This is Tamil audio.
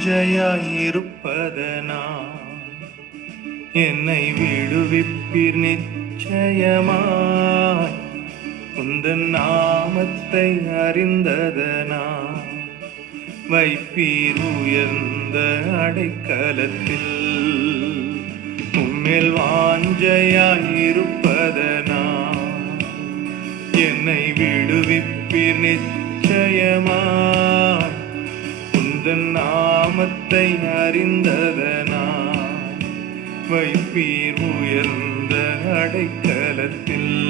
வாஞ்சையாயிருப்பதனா என்னை விடுவிப்பீர் நிச்சயமாய். உந்தன் நாமத்தை அறிந்ததனா வைப்பீர் உயர்ந்த அடைக்கலத்தில். உம்மேல் வாஞ்சையாயிருப்பதனா என்னை விடுவிப்பீர் நிச்சயமாய். உந்தன் நாமத்தை அறிந்ததனா வைப்பீர் உயர்ந்த அடைக்கலத்தில்.